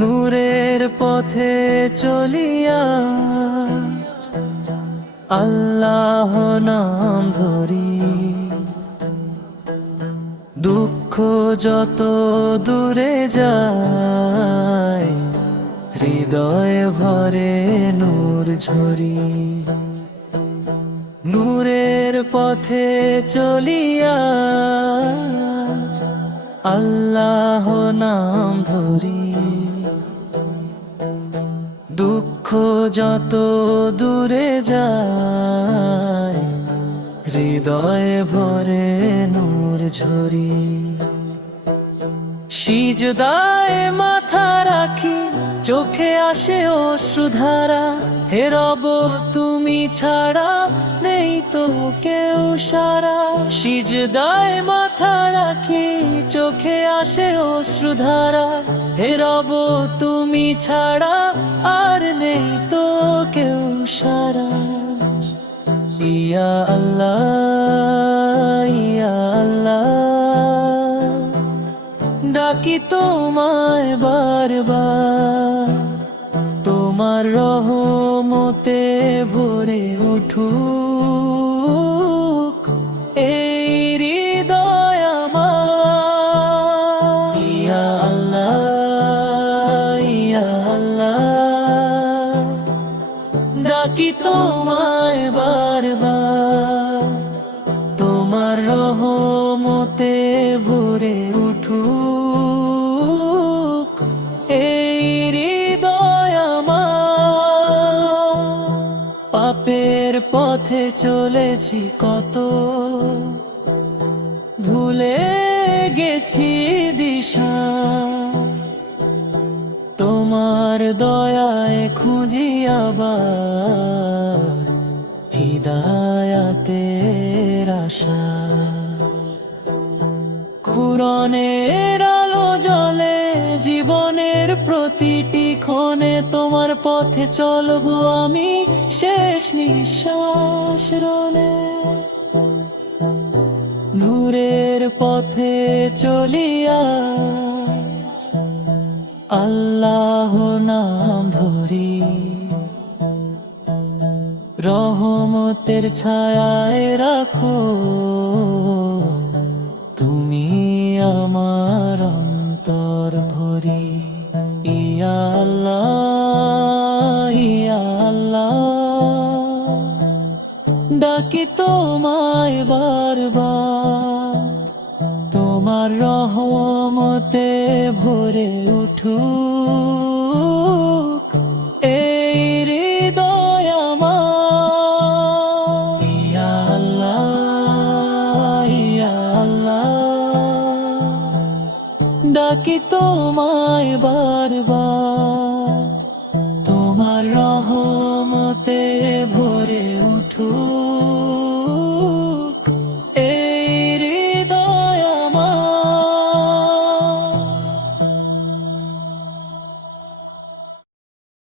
নূরের পথে চলিয়া আল্লাহ নাম ধরি, দুঃখ যত দূরে যায় হৃদয়ে ভরে নূর ঝরি। নূরের পথে চলিয়া আল্লাহ নাম ধরি, দুঃখ যত দূরে যায় হৃদয়ে ভরে নূর ঝরি। সিজদায় মাথা রাখি চোখে আসে অশ্রুধারা, হে রব তুমি ছাড়া নেই তো কেউ সারা। সিজদায় মাথা রাখি চোখে আসে অশ্রুধারা, হে রব তুমি ছাড়া আর নেই তো কেউ সারা। ইয়া আল্লাহ ইয়া আল্লাহ, ডাকি তোমায় বারবার, তোমার রহমতে ভরে উঠুক এই হৃদয় আমার। ইয়া আল্লাহ ইয়া আল্লাহ, ডাকি তোমায় বারবার, তোমার রহমতে ভরে উঠুক এই হৃদয় আমার। পাপের পথে চলেছি কত, ভুলে গেছি দিশা, তোমার দয়ায় খুঁজি আবার হিদায়াতের আশা। কুরআনের আলো জ্বলে জীবনের প্রতিটি ক্ষণে, তোমার পথে চলবো আমি শেষ নিঃশ্বাস রনে। নূরের পথে চলিয়া আল্লাহ নাম ধরি, রহমতের ছায়ায় রাখো তুমি আমার অন্তর ভরি। ইয়া আল্লাহ ইয়া আল্লাহ, ডাকি তোমায় বারবার, তোমার রহমতে ভরে উঠুক এই হৃদয় আমার। ইয়া আল্লাহ ইয়া আল্লাহ, ডাকি তোমায় বারবার,